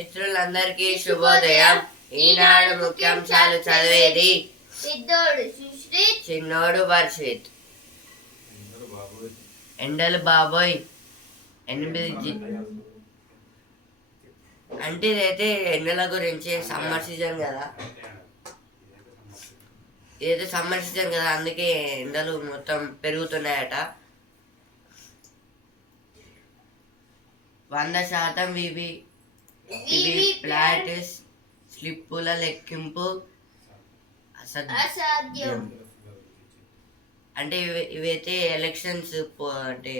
మిత్రులందరికీ శుభోదయం. ఈనాడు ముఖ్యాంశాలు చదివేది పెద్దోడు సుశ్రీత్, చిన్నోడు వర్షిత్. ఎండలు బాబోయ్ 8 అంటే ఇదైతే ఎండల గురించి సమ్మర్ సీజన్ కదా, ఇదైతే సమ్మర్ సీజన్ కదా, అందుకే ఎండలు మొత్తం పెరుగుతున్నాయట. 100% ఫ్లాట్ స్లిప్పుల లెక్కింపు అసాధ్యం. అంటే ఇవైతే ఎలక్షన్స్ అంటే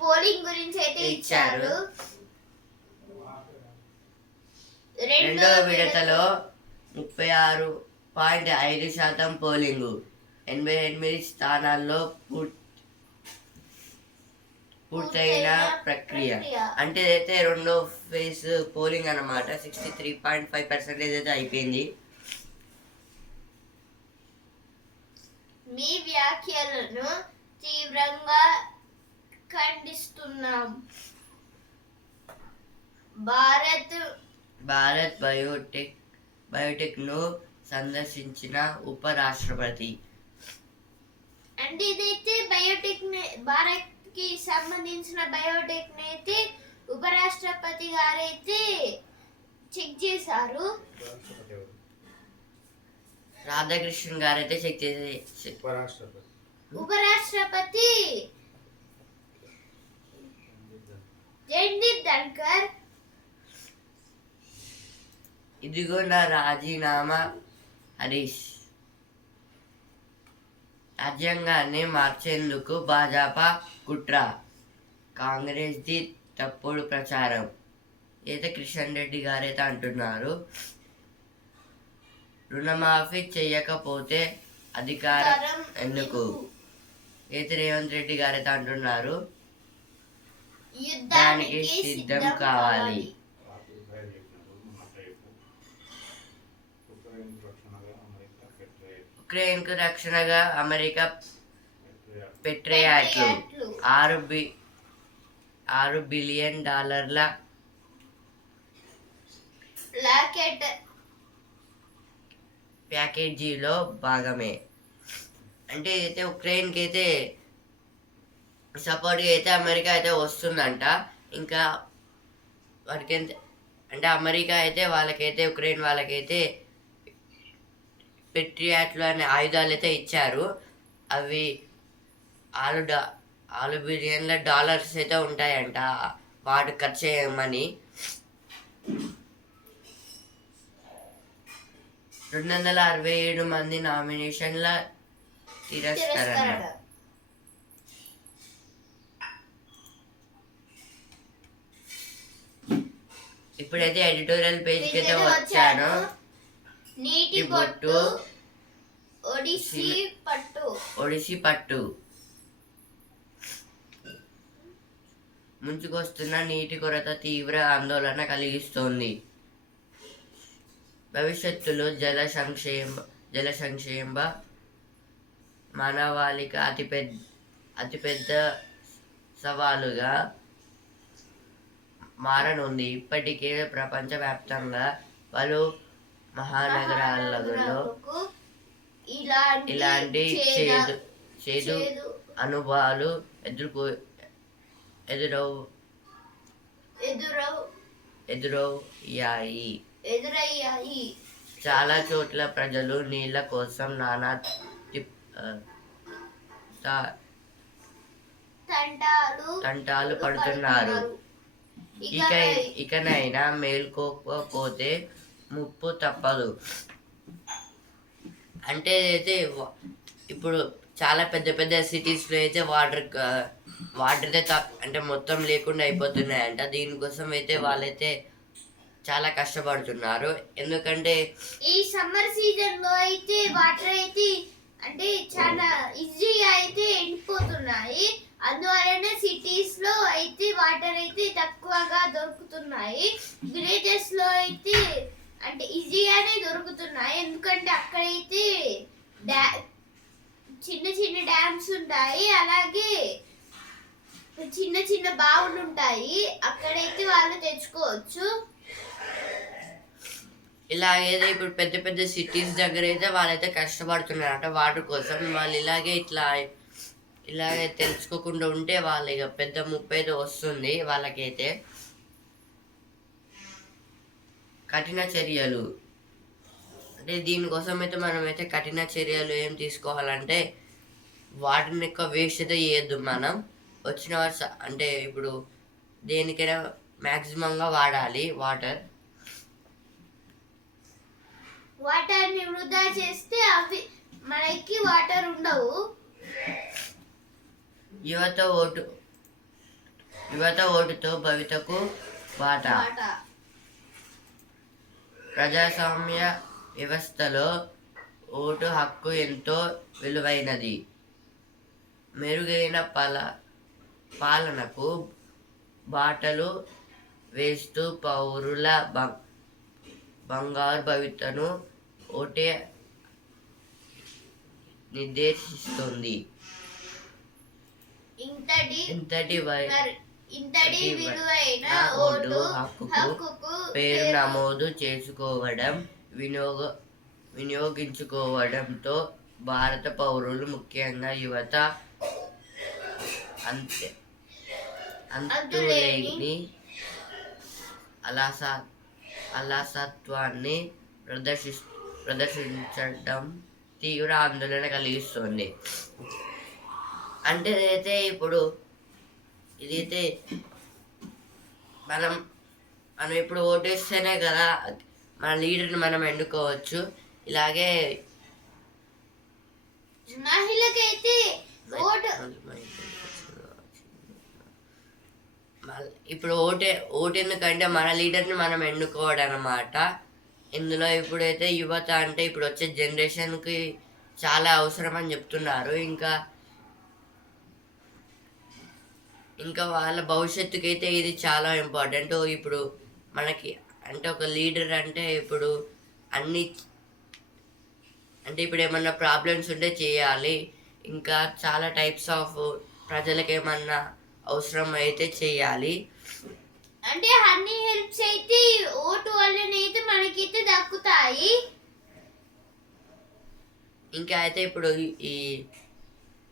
పోలింగ్ గురించి అయితే ఇచ్చారు. రెండో విడతలో 36.5% పోలింగు, 88 స్థానాల్లో పూర్తయిన ప్రక్రియ. అంటే అయితే రెండో ఫేజ్ పోలింగ్ అన్నమాట. 63.5% అయితే అయిపోయింది. మీ వ్యాఖ్యలను తీవ్రంగా ఖండిస్తున్నాం. భారత్ బయోటెక్ ను సందర్శించిన ఉపరాష్ట్రపతి. అంటే ఇదైతే భారత్ కి సంబంధించిన బయోటెక్ అయితే ఉపరాష్ట్రపతి గారైతే చెక్ చేశారు. రాధాకృష్ణన్ గారైతే చెక్ చేసి ఉపరాష్ట్రపతి జగదీప్ ధన్కర్ ఇదిగో నా రాజీనామా హరీష్. రాజ్యాంగాన్ని మార్చేందుకు భాజపా కుట్ర, కాంగ్రెస్ ది తప్పుడు ప్రచారం. అయితే కిషన్ రెడ్డి గారైతే అంటున్నారు, రుణమాఫీ చేయకపోతే అధికారం ఎందుకు. అయితే రేవంత్ రెడ్డి గారైతే అంటున్నారు, యుద్ధానికి సిద్ధం కావాలి. ఉక్రెయిన్ కు రక్షణగా అమెరికా పెట్రియాట్లు $6 బిలియన్ ప్యాకేజీలో భాగమే. అంటే అయితే ఉక్రెయిన్కి అయితే సపోర్ట్గా అయితే అమెరికా అయితే వస్తుందంట. ఇంకా వాటికి అంటే అమెరికా అయితే వాళ్ళకైతే ఉక్రెయిన్ వాళ్ళకైతే పెట్రియాట్లు అనే ఆయుధాలు అయితే ఇచ్చారు. అవి $6 బిలియన్ల అయితే ఉంటాయంట వాటి ఖర్చు చేయమని. 267 మంది నామినేషన్ల తిరస్కరణ. ఇప్పుడైతే ఎడిటోరియల్ పేజ్కి అయితే వచ్చాను. నీటి బొట్టు ఒడిసి పట్టు. ముంచుకొస్తున్న నీటి కొరత తీవ్ర ఆందోళన కలిగిస్తోంది. భవిష్యత్తులో జల సంక్షేమ మానవాళికి అతిపెద్ద సవాలుగా మారనుంది. ఇప్పటికే ప్రపంచవ్యాప్తంగా పలు మహానగరాలలో ఇలాంటి చేదు అనుభవాలు ఎదురయ్యాయి. చాలా చోట్ల ప్రజలు నీళ్ల కోసం నానా తంటాలు పడుతున్నారు. ఇకనైనా మేల్కోకపోతే ముప్పు తప్పదు. అంటే అయితే ఇప్పుడు చాలా పెద్ద పెద్ద సిటీస్లో అయితే వాటర్ అయితే అంటే మొత్తం లేకుండా అయిపోతున్నాయంట. దీనికోసం అయితే వాళ్ళైతే చాలా కష్టపడుతున్నారు. ఎందుకంటే ఈ సమ్మర్ సీజన్ లో అయితే వాటర్ అయితే అంటే చాలా ఈజీగా అయితే ఎండిపోతున్నాయి. అందువలన సిటీస్ లో అయితే వాటర్ అయితే తక్కువగా దొరుకుతున్నాయి. విలేజెస్ లో అయితే అంటే ఈజీగానే దొరుకుతున్నాయి. ఎందుకంటే అక్కడైతే చిన్న చిన్న డ్యామ్స్ ఉంటాయి, అలాగే చిన్న చిన్న బావులు ఉంటాయి. అక్కడైతే వాళ్ళు తెచ్చుకోవచ్చు. ఇలాగైతే ఇప్పుడు పెద్ద పెద్ద సిటీస్ దగ్గర అయితే వాళ్ళైతే కష్టపడుతున్నారట వాటర్ కోసం. వాళ్ళు ఇలాగే తెలుసుకోకుండా ఉంటే వాళ్ళు ఇక పెద్ద ముప్పు అయితే వస్తుంది వాళ్ళకైతే. కఠిన చర్యలు అంటే దీనికోసం అయితే మనమైతే కఠిన చర్యలు ఏం తీసుకోవాలంటే వాటర్ని ఎక్కువ వేస్ట్ అయితే చేయొద్దు. మనం వచ్చిన అంటే ఇప్పుడు దేనికైనా మ్యాక్సిమంగా వాడాలి వాటర్ని వృధా చేస్తే అవి మనకి వాటర్ ఉండవు. యువత ఓటుతో భవితకు బాట. ప్రజాస్వామ్య వ్యవస్థలో ఓటు హక్కు ఎంతో విలువైనది. మెరుగైన పాలనకు బాటలు వేస్తూ పౌరుల బంగారు భవితను ఓటే నిర్దేశిస్తుంది. ఇంతటి విలువైన ఓటు హక్కుకు పేరు నమోదు చేసుకోవడం వినియోగించుకోవడంతో భారత పౌరులు ముఖ్యంగా యువత అంతులేని అలసత్వాన్ని ప్రదర్శించడం తీవ్ర ఆందోళన కలిగిస్తుంది. అంటే ఇదైతే మనం ఇప్పుడు ఓటేస్తేనే కదా మన లీడర్ని మనం ఎన్నుకోవచ్చు. ఇలాగే మహిళకైతే ఇప్పుడు ఓటు ఎందుకంటే మన లీడర్ని మనం ఎన్నుకోవడం అన్నమాట. ఇందులో ఇప్పుడైతే యువత అంటే ఇప్పుడు వచ్చే జనరేషన్కి చాలా అవసరం అని చెప్తున్నారు. ఇంకా వాళ్ళ భవిష్యత్తుకి అయితే ఇది చాలా ఇంపార్టెంట్. ఇప్పుడు మనకి అంటే ఒక లీడర్ అంటే ఇప్పుడు ఇప్పుడు ఏమన్నా ప్రాబ్లమ్స్ ఉంటే చేయాలి. ఇంకా చాలా టైప్స్ ఆఫ్ ప్రజలకు ఏమన్నా అవసరం అయితే చేయాలి. అంటే అన్ని హెల్ప్స్ అయితే ఓటు వల్లనైతే మనకైతే దక్కుతాయి. ఇంకా అయితే ఇప్పుడు ఈ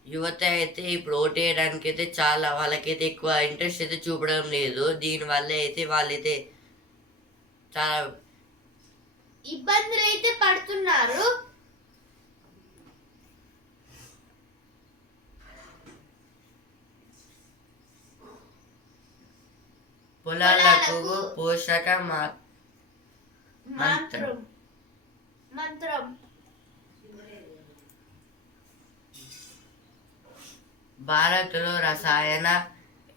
యువత అయితే ఇప్పుడు ఓటు వేయడానికి అయితే చాలా వాళ్ళకైతే ఎక్కువ ఇంట్రెస్ట్ అయితే చూపడం లేదు. దీనివల్ల అయితే వాళ్ళైతే చాలా ఇబ్బందులు అయితే పడుతున్నారు. పొలాలకు పోషక మంత్రం భారత్లో రసాయన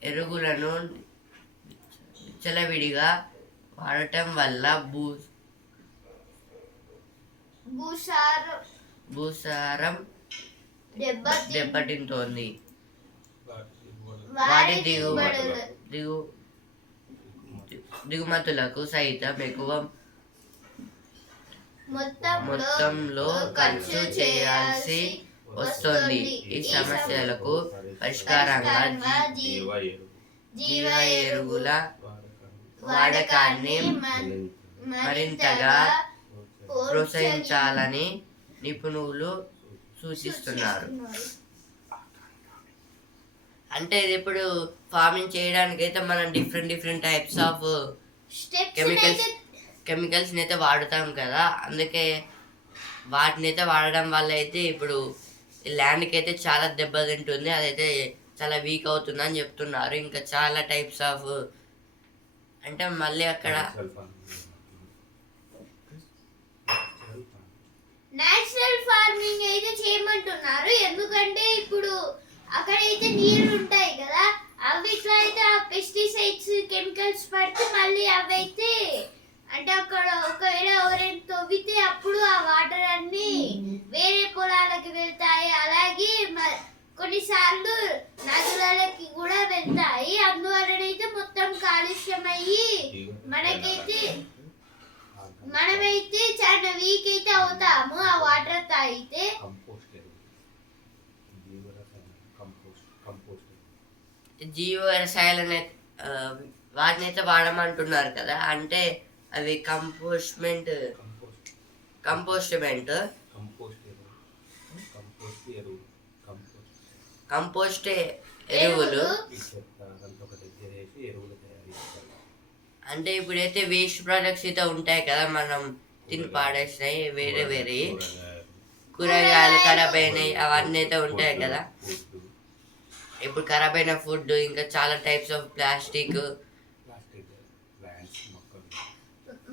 ఎరువులను విచ్చలవిడిగా వాడటం వల్ల భూసారం దెబ్బతింటోంది. వాటి దిగుమతులకు సైతం ఎక్కువ మొత్తంలో ఖర్చు చేయాల్సి వస్తుంది. ఈ సమస్యలకు పరిష్కారంగా జీవ ఎరువుల వాడకాన్ని మరింతగా ప్రోత్సహించాలని నిపుణులు సూచిస్తున్నారు. అంటే ఇది ఇప్పుడు ఫార్మింగ్ చేయడానికి అయితే మనం డిఫరెంట్ టైప్స్ ఆఫ్ కెమికల్స్ అయితే వాడుతాం కదా. అందుకే వాటిని అయితే వాడడం వల్ల అయితే ఇప్పుడు ల్యాండ్కి అయితే చాలా దెబ్బతింటుంది. అదైతే చాలా వీక్ అవుతుంది అని చెప్తున్నారు. ఇంకా చాలా టైప్స్ ఆఫ్ అంటే మళ్ళీ అక్కడ నేచురల్ ఫార్మింగ్ అయితే చేయమంటున్నారు. ఎందుకంటే ఇప్పుడు అక్కడైతే నీళ్ళు ఉంటాయి కదా, అవిట్లో అయితే ఆ పెస్టిసైడ్స్ కెమికల్స్ పడితే మళ్ళీ అవైతే అంటే అక్కడ ఒకవేళ ఎవరైనా తవ్వితే అప్పుడు ఆ వాటర్ అన్ని వేరే పొలాలకి వెళ్తాయి. అలాగే కొన్నిసార్లు నదులకి కూడా వెళ్తాయి. అందువలనైతే మొత్తం కాలుష్యం అయ్యి మనమైతే చాలా వీక్ అయితే అవుతాము ఆ వాటర్ తాగితే. జీవ రసాయనాలు వాటిని అయితే వాడమంటున్నారు కదా. అంటే అవి కంపోస్ట్మెంట్ కంపోస్ట్మెంట్ కంపోస్ట్ ఎరువు, కంపోస్ట్ ఎరువు, కంపోస్ట్ కంపోస్ట్ ఎరువులు ఈ చెత్త అదంతా ఒక దగ్గర వేసి ఎరువులు తయారు చేస్తారు. అంటే ఇప్పుడైతే వేస్ట్ ప్రొడక్ట్స్ అయితే ఉంటాయి కదా, మనం తిని పాడేసినాయి వేరే వేరే కూరగాయలు ఖరాబ్ అయినాయి అవన్నీ అయితే ఉంటాయి కదా. ఫుడ్, ఇప్పుడు ఖరాబ్ అయిన ఫుడ్, ఇంకా చాలా types of plastic, plastic, plants,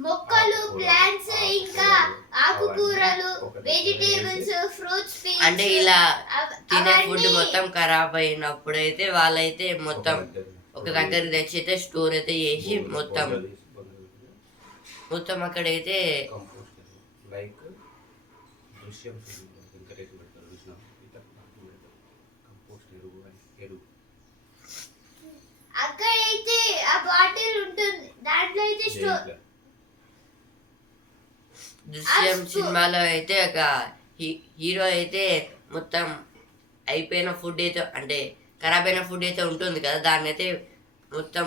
మొక్కలు, ప్లాంట్స్, ఇంకా ఆకుకూరలు, వెజిటేబుల్స్, ఫ్రూట్స్, అంటే ఇలా తినే ఫుడ్ మొత్తం ఖరాబ్ అయినప్పుడు అయితే వాళ్ళైతే మొత్తం ఒక దగ్గర తెచ్చి అయితే స్టోర్ అయితే చేసి మొత్తం అక్కడైతే కంపోస్ట్ ఎరువు లైక్ దృశ్యం వెంకటేశ్వర పెడతారు చూసినాం, ఇతర పెడతారు కంపోస్ట్ ఎరువు అని ఎరువు. అక్కడైతే ఆ బాటిల్ ఉంటుంది, దాంట్లో అయితే స్టోర్. దేంట్లో? దృశ్యం సినిమాలో అయితే ఒక హీరో అయితే మొత్తం అయిపోయిన ఫుడ్ అయితే అంటే ఖరాబ్ అయిన ఫుడ్ అయితే ఉంటుంది కదా, దాన్ని అయితే మొత్తం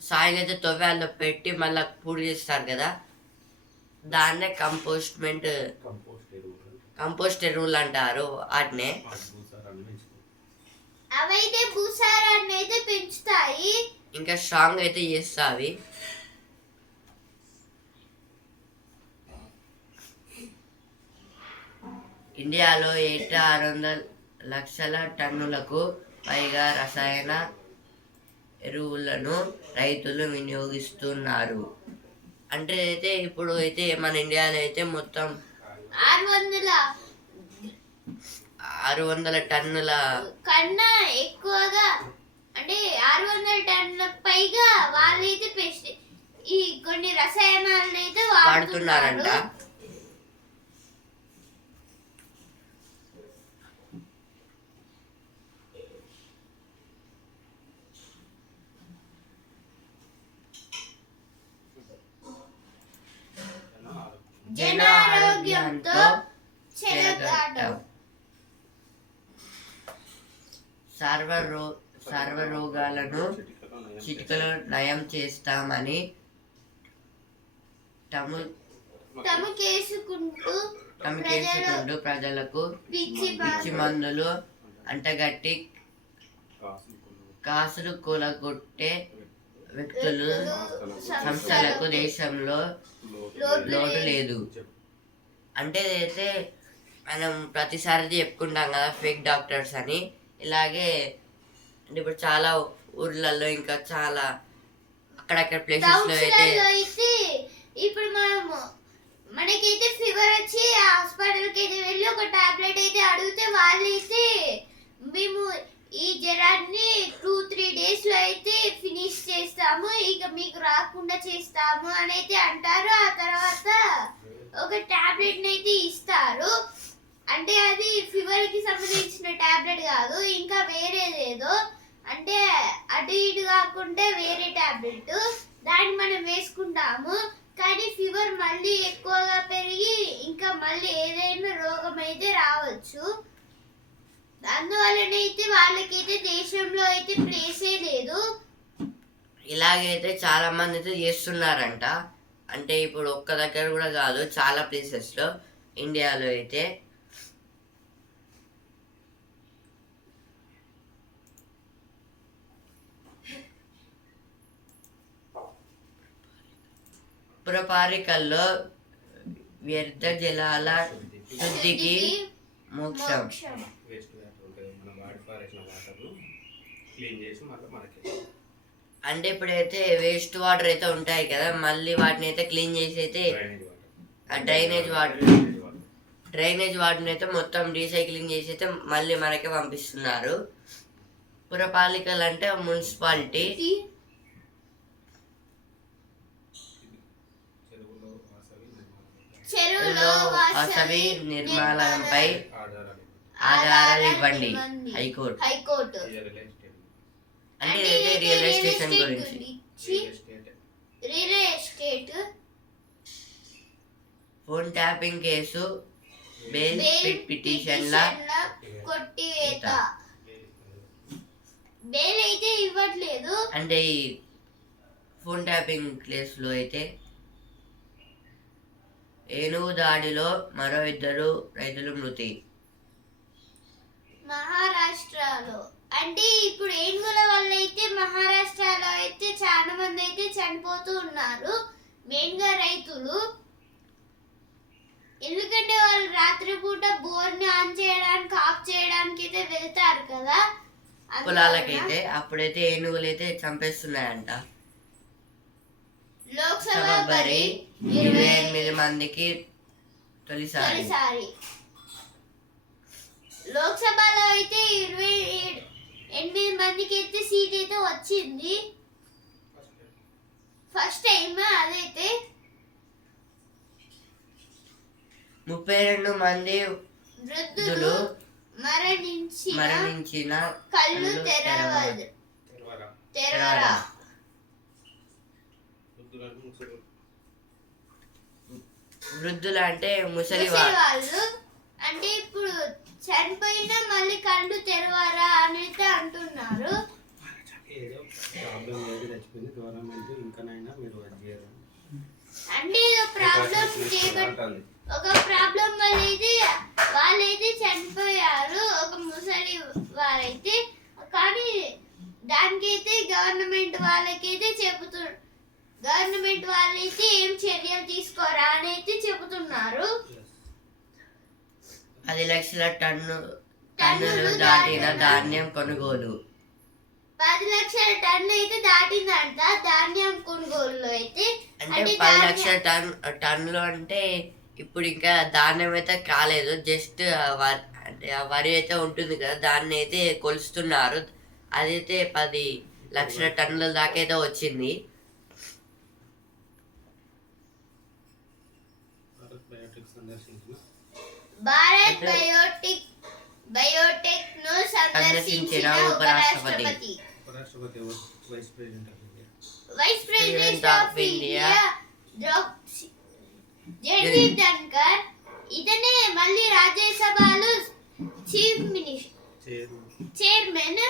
సాయిల్ అయితే తవ్వాలో పెట్టి మళ్ళీ పూడి చేస్తారు కదా, దాన్నే కంపోస్ట్ ఎరువు కంపోస్ట్ ఎరువులు అంటారు వాటినే. భూసారాన్ని పెంచుతారు. అవైతే భూసారాన్ని అయితే పెంచుతాయి. ఇంకా స్ట్రాంగ్ అయితే చేస్తావి. ఇండియాలో ఏటా 600 లక్షల టన్నులకు పైగా రసాయన ఎరువులను రైతులు వినియోగిస్తున్నారు. అంటే అయితే ఇప్పుడు అయితే మన ఇండియాలో అయితే మొత్తం 600 టన్నుల కన్నా ఎక్కువగా, అంటే 600 టన్నులకు పైగా వాళ్ళైతే ఈ కొన్ని రసాయనాలను అయితే వాడుతున్నారంట. జనారోగ్యంతో చెలగాటం. సర్వరోగాలను చిటికలో నయం చేస్తామని తమకేసుకుంటూ ప్రజలకు పిచ్చి మందులు అంటగట్టి కాసులు కూలగొట్టే వ్యక్తులు, సంస్థలకు దేశంలో లోటు లేదు. అంటే అయితే మనం ప్రతిసారి చెప్పుకుంటాం కదా ఫేక్ డాక్టర్స్ అని, ఇలాగే అంటే ఇప్పుడు చాలా ఊర్లలో ఇంకా చాలా అక్కడక్కడ ప్లేసెస్ లో అయితే ఇప్పుడు మనకైతే ఫీవర్ వచ్చి హాస్పిటల్కి అయితే వెళ్ళి ఒక టాబ్లెట్ అయితే అడిగితే వాళ్ళైతే మేము ఈ జ్వరాన్ని 2-3 days లో అయితే ఫినిష్ చేస్తాము, ఇక మీకు రాకుండా చేస్తాము అని అయితే అంటారు. ఆ తర్వాత ఒక టాబ్లెట్ అయితే ఇస్తారు. అంటే అది ఫీవర్ కి సంబంధించిన టాబ్లెట్ కాదు, ఇంకా వేరేదేదో, అంటే అటు ఇటు కాకుండా వేరే టాబ్లెట్, దాన్ని మనం వేసుకుంటాము. కానీ ఫీవర్ మళ్ళీ ఎక్కువగా పెరిగి ఇంకా మళ్ళీ ఏదైనా రోగం అయితే రావచ్చు. అందువల్లనైతే వాళ్ళకైతే దేశంలో అయితే ప్లేసే లేదు. ఇలాగైతే చాలా మంది అయితే చేస్తున్నారంట. అంటే ఇప్పుడు ఒక్క దగ్గర కూడా కాదు, చాలా ప్లేసెస్ లో ఇండియాలో అయితే. పురపాలికల్లో వ్యర్థ జలాల శుద్ధికి మోక్షం. వేస్ట్ వాటర్ ఉంటుంది, మనం వాడి పారేసిన వాటర్ను క్లీన్ చేసి మళ్ళీ మనకి. అంటే ఇప్పుడైతే వేస్ట్ వాటర్ అయితే ఉంటాయి కదా, మళ్ళీ వాటిని అయితే క్లీన్ చేసి అయితే డ్రైనేజ్ వాటర్ అయితే మొత్తం రీసైక్లింగ్ చేసి అయితే మళ్ళీ మనకే పంపిస్తున్నారు. పురపాలికలు అంటే మున్సిపాలిటీ. చెరువులో వాసవి నిర్మాణంపై ఆధారాలు ఇవ్వండి హైకోర్టు. అంటే ఇదైతే రియల్ ఎస్టేషన్ గురించి. Real estate phone tapping case, bail పిటిషన్ల కొట్టివేత. బెయిల్ అయితే ఇవ్వట్లేదు. అంటే ఈ ఫోన్ ట్యాపింగ్ కేసులో అయితే ఏనుగు దాడిలో మరో 2 రైతులు మృతి. మహారాష్ట్రలో అంటే ఇప్పుడు ఏనుగుల వల్ల అయితే మహారాష్ట్రలో అయితే చాలా మంది అయితే చనిపోతూ ఉన్నారు, మెయిన్ గా రైతులు. ఎందుకంటే వాళ్ళు రాత్రిపూట బోర్ని ఆన్ చేయడానికి ఆఫ్ చేయడానికి అయితే వెళ్తారు కదా పొలాలకైతే. అప్పుడైతే ఏనుగులు అయితే చంపేస్తున్నాయంట. లోక్సభ సభ బరి బరి 28 మందికి తొలిసారి. లోక్సభలో అయితే 28 మందికి అయితే సీట్ అయితే వచ్చింది, ఫస్ట్ టైం. అదైతే 32 మంది వృద్ధులు మరణించిన కళ్ళు తెరవరా. వృద్ధులు అంటే ముసలి వాళ్ళు అంటే ఇప్పుడు చనిపోయినా మళ్ళీ కళ్ళు తెరవరా అని అయితే అంటున్నారు. ఏదో ప్రాబ్లం ఏది తెచ్చుకుంది గవర్నమెంట్, ఇంకనైనా మీరు అది చేయరు అంటే ఒక ప్రాబ్లం వల్ల వాళ్ళైతే చనిపోయారు, ఒక ముసలి వారైతే. కానీ దానికైతే గవర్నమెంట్ వాళ్ళకైతే గవర్నమెంట్ వాళ్ళైతే ఏం చర్యలు తీసుకోరా అని అయితే చెబుతున్నారు. 10 లక్షల టన్నులు దాటిన ధాన్యం కొనుగోలు. 10 లక్షల టన్ను అయితే దాటిందంట ధాన్యం కొనుగోలులో అయితే. అంటే 10 లక్షల టన్నులు అంటే ఇప్పుడు ఇంకా ధాన్యం అయితే కాలేదు, జస్ట్ అంటే ఆ వరి అయితే ఉంటుంది కదా, దాన్ని అయితే కొలుస్తున్నారు. అదైతే 10 లక్షల టన్నుల దాకా అయితే వచ్చింది. భారత్ బయోటెక్ ను సందర్శించిన ఉపరాష్ట్రపతి. Vice president of India Jagdeep Dhankhar. ఇతనే మళ్ళీ రాజ్యసభలో chief minister chairman.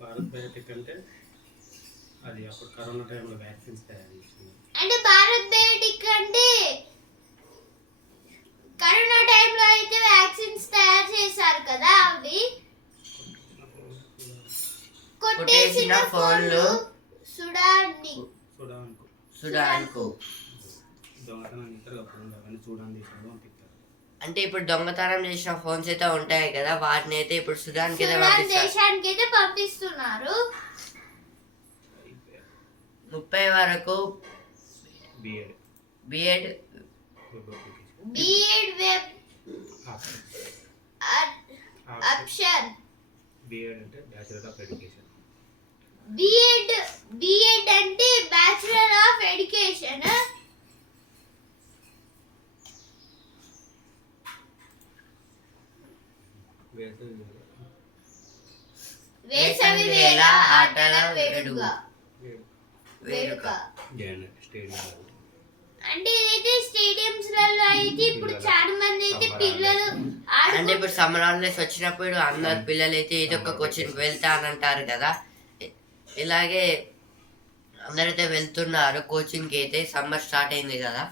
Bharat Biotech అంటే అది అప్పుడు కరోనా టైంలో వ్యాక్సిన్స్ తయారు చేసింది. అంటే భారత్ బయోటెక్ అంటే కరోనా టైంలో అయితే వ్యాక్సిన్స్ తయారు చేశారు కదా, అవి కొట్టేసిన ఫోన్లు సుడాన్కు. అంటే ఇప్పుడు దొంగతనం చేసిన ఫోన్స్ అయితే ఉంటాయి కదా, వాటిని అయితే ఇప్పుడు సుడాన్ దేశానికి అయితే పంపిస్తున్నారు. 30 వరకు బిఎడ్ వెబ్ ఆప్షన్. బిఎడ్ అంటే బ్యాచిలర్ ఆఫ్ ఎడ్యుకేషన్. బిఎడ్ అంటే బ్యాచిలర్ ఆఫ్ ఎడ్యుకేషన్. వేసవి వేళ ఆటల వేడుక. అంటే ఇదైతే స్టేడియంస్ లలో అయితే ఇప్పుడు చాలా మంది అయితే పిల్లలు అంటే ఇప్పుడు సమ్మర్ హాలిడేస్ వచ్చినప్పుడు అందరు పిల్లలు అయితే ఏదో ఒక కోచింగ్ వెళ్తా అని అంటారు కదా, ఇలాగే అందరైతే వెళ్తున్నారు కోచింగ్కి. అయితే సమ్మర్ స్టార్ట్ అయింది కదా.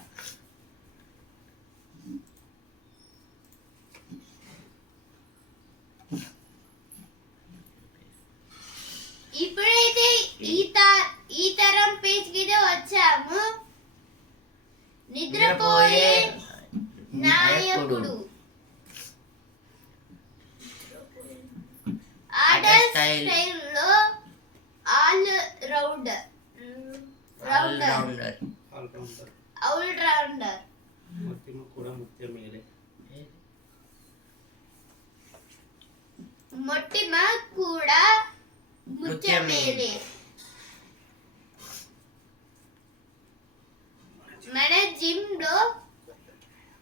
ఇప్పుడైతే ఈ తరం పేజ్ కి వచ్చాము. నిద్రపోయే నాయకుడు. ఆర్డర్ స్టైల్లో ఆల్ రౌండర్. మొట్టిమ కూడా ముత్యమేలే. మన జిమ్ లో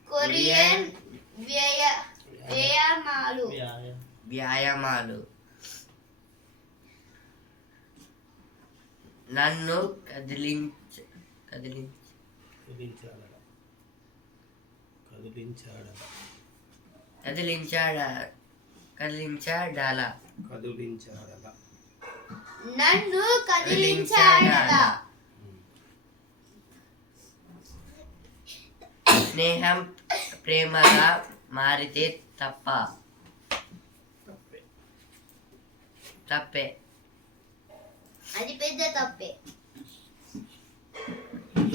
కొరియన్ వ్యాయామాలు. నన్ను నన్ను కదిలించాడలా. స్నేహం ప్రేమగా మారితే తప్పే. అది పెద్ద తప్పే.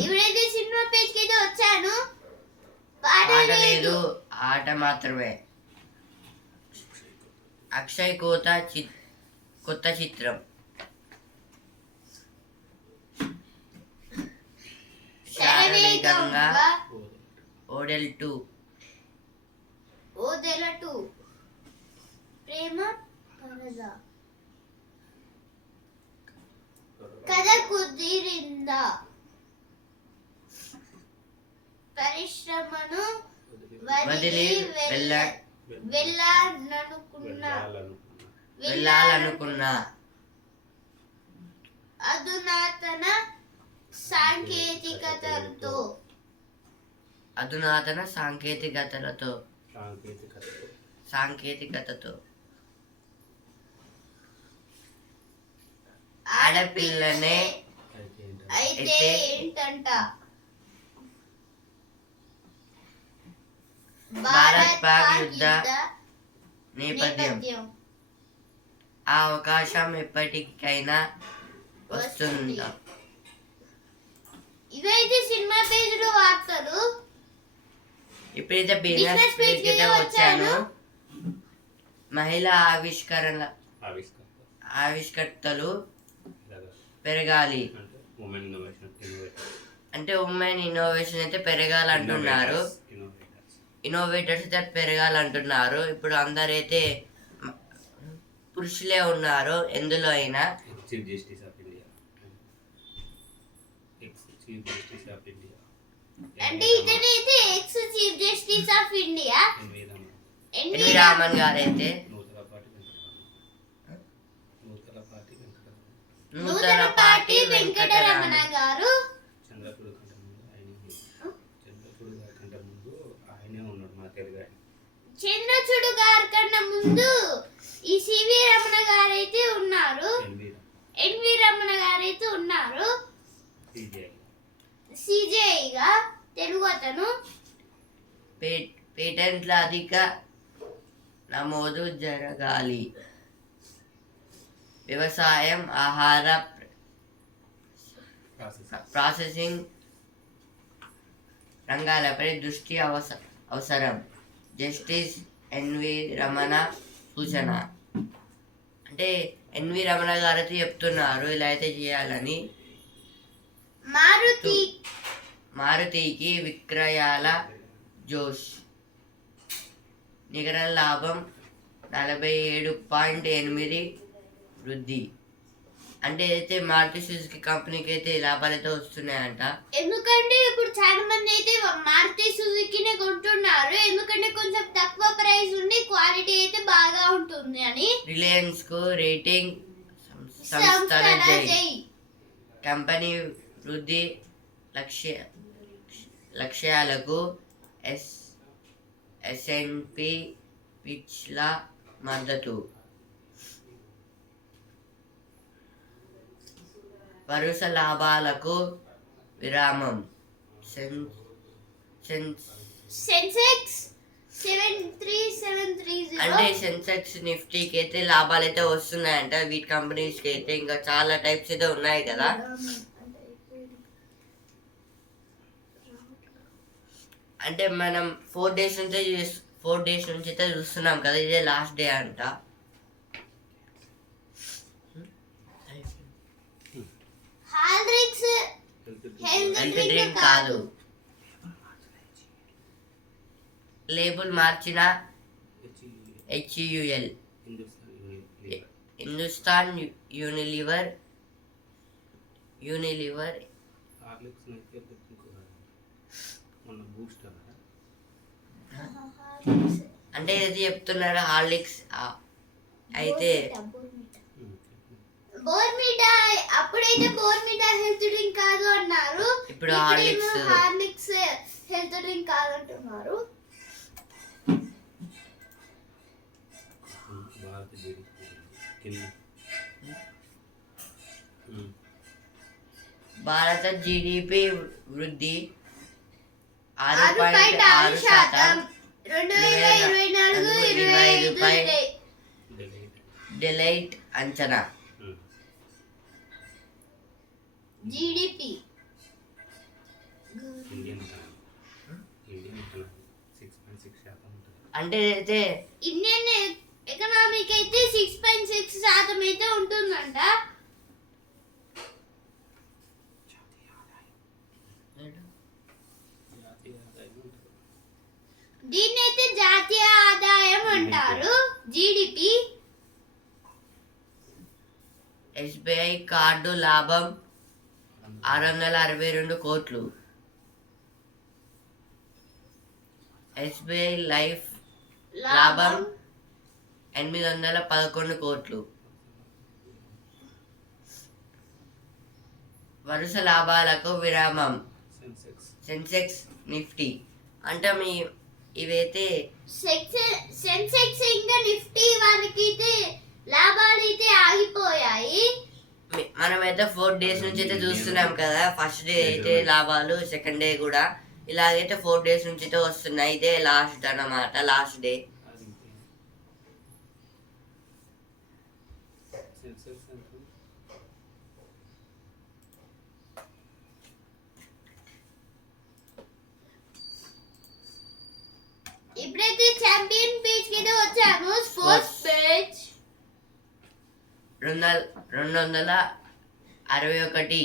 ఇప్పుడైతే సినిమా పేజ్కి అయితే వచ్చాను. పాట పాట లేదు. లేదు, ఆట మాత్రమే. అక్షయ్ కొత్త చిత్రం శరవేగంగా ఓడెల్ 2 ఓదెల 2 ప్రేమ పరదా కథ కుదిరిందా పరిశ్రమను వదిలి వెళ్ళాలనుకున్నా అధునాతన సాంకేతికతతో ఆడపిల్లనే అయితే ఏంటంట భారత్ పాక్ యుద్ధ నేపథ్యం. ఆ అవకాశం ఎప్పటికైనా వస్తుందా? ఇవైతే సినిమా పేజ్ లో వార్తలు. ఇప్పుడైతే బిజినెస్ పేజ్ కి అయితే వచ్చాను. మహిళా ఆవిష్కర్తలు పెరగాలి అంటే ఉమెన్ ఇన్నోవేషన్ అయితే పెరగాలంటున్నారు. ఇన్నోవేటర్స్ అయితే పెరగాలంటున్నారు. ఇప్పుడు అందరైతే పురుషులే ఉన్నారు ఎందులో అయినా. చీఫ్ జస్టిస్ ఆఫ్ ఇండియా అంటే ఇతనైతే ex chief justice of India NV Ramana గారు అయితే నూతలపాటి వెంకటరమణ గారు చంద్రచూడు కంటే ముందు ఆయనే ఉన్నాడు మా తెలుగు ఆయన. చంద్రచూడు గారి కన్నా ముందు ఈ సివి రమణ గారైతే ఉన్నారు. ఎన్వి రమణ గారైతే ఉన్నారు. సిజేఐగా తెలుగు అతను. పేటెంట్ల అధిక నమోదు జరగాలి. వ్యవసాయం, ఆహార ప్రాసెసింగ్ రంగాలపై దృష్టి అవసరం. జస్టిస్ ఎన్వి రమణ సూచన. అంటే ఎన్వి రమణ గారు అయితే చెప్తున్నారు ఇలా అయితే చేయాలని. మారుతికి విక్రయాల జోష్. నికర లాభం 47.8 వృద్ధి. అంటే అయితే మారుతి సుజుకి కంపెనీకి అయితే లాభాలు అయితే వస్తున్నాయంట. ఎందుకంటే ఇప్పుడు చాలా మంది అయితే మారుతి సుజుకినే కొంటున్నారు. ఎందుకంటే కొంచెం తక్కువ ప్రైస్ ఉండి క్వాలిటీ అయితే బాగా ఉంటుంది అని. రిలయన్స్ కు రేటింగ్ సంస్థల జై. కంపెనీ వృద్ధి లక్ష్యాలకు S&P పిచ్ల మద్దతు. వరుస లాభాలకు విరామం. సెన్సెక్స్ 73,730 అంటే సెన్సెక్స్ నిఫ్టీకి అయితే లాభాలు అయితే వస్తున్నాయంట. వీటి కంపెనీస్కి అయితే ఇంకా చాలా టైప్స్ అయితే ఉన్నాయి కదా. అంటే మనం 4 డేస్ నుంచి అయితే చూస్తున్నాం కదా. ఇదే లాస్ట్ డే అంట. హార్లిక్స్ హెల్త్ డ్రింక్ కాదు. లేబుల్ మార్చిన HUL హిందుస్థాన్ యూనిలివర్ అంటే ఇది చెప్తున్నారు హార్లిక్స్ అయితే బోర్మిటా. అప్పుడైతే బోర్మిటా హెల్త్ డ్రింక్ కాదు అన్నారు. ఇప్పుడు హార్లిక్స్ హెల్త్ డ్రింక్ కాదంటున్నారు. భారత జీడిపి వృద్ధి 6.6%. 2024-25 డెలైట్ అంచనా. జీడిపి ఇండియన్ ఎకనామీ 6.6% ఉంటుంది. అంటే అయితే ఇండియన్ ఎకనామిక్ అయితే 6.6% అయితే ఉంటుందంట. దీన్ని అయితే జాతీయ ఆదాయం అంటారు. జీడిపి. ఎస్బీఐ కార్డు లాభం 662 కోట్లు. ఎస్బీఐ లైఫ్ లాభం 811 కోట్లు. వరుస లాభాలకు విరామం. సెన్సెక్స్ నిఫ్టీ అంటే ఇవైతే సెన్సెక్స్ ఇంకా నిఫ్టీ వాళ్ళకైతే లాభాలు అయితే ఆగిపోయాయి. మనమైతే 4 days నుంచి అయితే చూస్తున్నాం కదా. ఫస్ట్ డే అయితే లాభాలు, సెకండ్ డే కూడా ఇలాగైతే 4 days నుంచి అయితే వస్తున్నాయి. ఇదే లాస్ట్ అన్నమాట, లాస్ట్ డే. ఇప్పుడైతే ఛాంపియన్ పేజ్ కి వచ్చాము. స్పోర్ట్స్ పేజ్ 261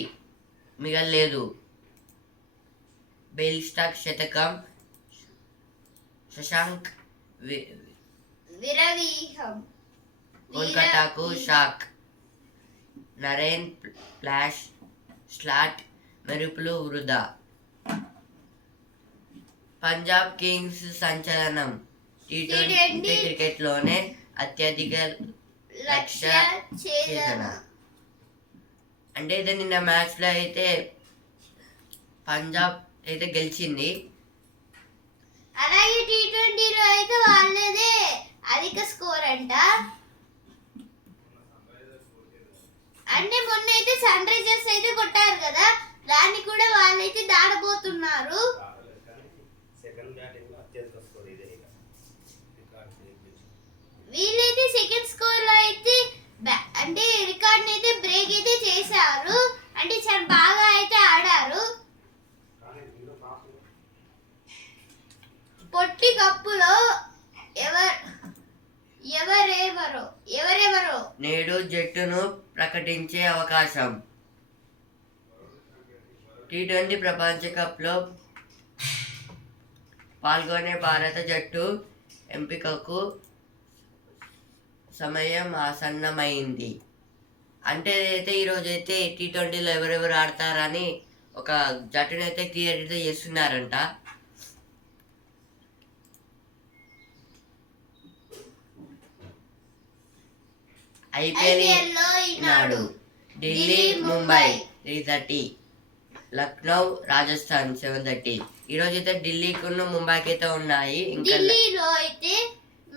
మిగల్లేదు. బెయిల్ స్టాక్ శతకం. శశాంక్ విరవీహం. కోల్కతాకు షాక్. నరేన్ ఫ్లాష్ స్లాట్ మెరుపులు వృధా. పంజాబ్ కింగ్స్ సంచలనం. T20 క్రికెట్లోనే అత్యధిక లక్ష్య ఛేదన. అంటే అయితే నిన్న మ్యాచ్లో అయితే పంజాబ్ అయితే గెలిచింది. అలాగే T20లో అయితే వాళ్ళదే అధిక స్కోర్ అంట. అంటే మొన్న అయితే సన్ రైజర్స్ అయితే కొట్టారు కదా, దాన్ని కూడా వాళ్ళైతే దాడబోతున్నారు. వీళ్ళైతే సెకండ్ స్కోర్ లో అయితే అంటే రికార్డ్ అయితే బ్రేక్ అయితే చేశారు. అంటే చాలా బాగా అయితే ఆడారు. పొట్టి కప్పులో ఎవరెవరో నేడు జట్టును ప్రకటించే అవకాశం. T20 ప్రపంచ కప్లో పాల్గొనే భారత జట్టు ఎంపికకు సమయం ఆసన్నమైంది. అంటే అయితే ఈరోజు అయితే T20లో ఎవరెవరు ఆడతారని ఒక జట్టును అయితే క్లియర్ అయితే చేస్తున్నారంట. ఐపీఎల్ ఈనాడు. ఢిల్లీ ముంబై 3:30. లక్నో రాజస్థాన్ 7:30. ఈరోజు అయితే ఢిల్లీకి ముంబైకి అయితే ఉన్నాయి. ఇంకా ఢిల్లీలో అయితే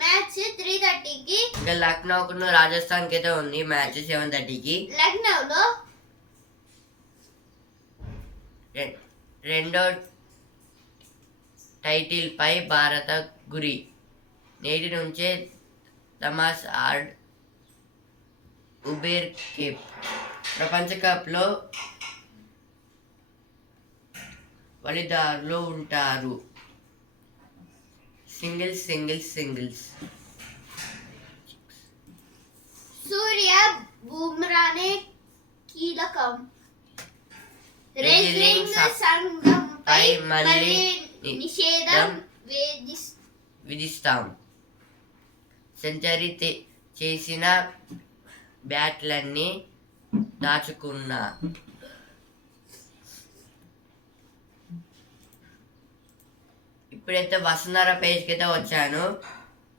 మ్యాచ్ 3:30కి. ఇంకా లక్నోకు రాజస్థాన్ కి అయితే ఉంది మ్యాచ్ 7:30కి. లక్నోలో రెండో టైటిల్ పై భారత గురి. నేటి నుంచే థామస్ ఆర్డ్ ఉబేర్ కేప్. ప్రపంచ కప్లో వలిదారులు ఉంటారు. సింగిల్స్. సూర్య బుమ్రానే కీలకం. రెజ్లింగ్ సంఘంపై మళ్ళీ నిషేధం విధిస్తాం. సెంచరీ చేసిన బ్యాట్లన్నీ దాచుకున్నా. ఇప్పుడైతే వసుంధర పేజ్కి అయితే వచ్చాను.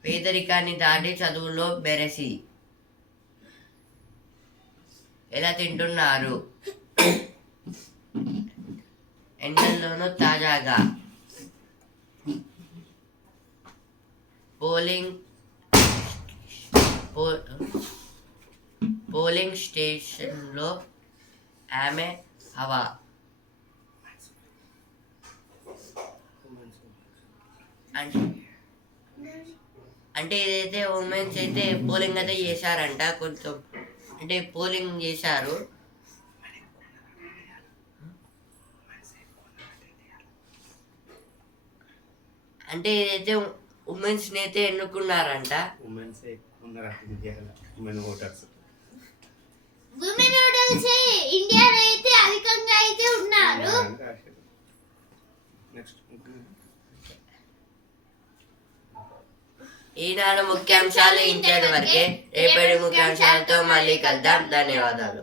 పేదరికాన్ని దాటి చదువులో బెరసి ఎలా తింటున్నారు. ఎండల్లోనూ తాజాగా పోలింగ్ స్టేషన్లో ఆమె హవా. అంటే అంటే ఇదైతే ఉమెన్స్ అయితే పోలింగ్ అయితే చేశారంట కొంచెం, అంటే పోలింగ్ చేశారు. అంటే ఇదైతే ఉమెన్స్ని అయితే ఎన్నుకున్నారంట. ఉమెన్స్ ఉన్నారు ఇండియాలో, ఉమెన్ ఓటర్స్. విమెన్ ఓటర్స్ ఇండియాలో అయితే అధికంగా అయితే ఉన్నారు. నెక్స్ట్ ఈనాడు ముఖ్యాంశాలు ఇంతటి వరకే. రేపటి ముఖ్యాంశాలతో మళ్ళీ కలుద్దాం. ధన్యవాదాలు.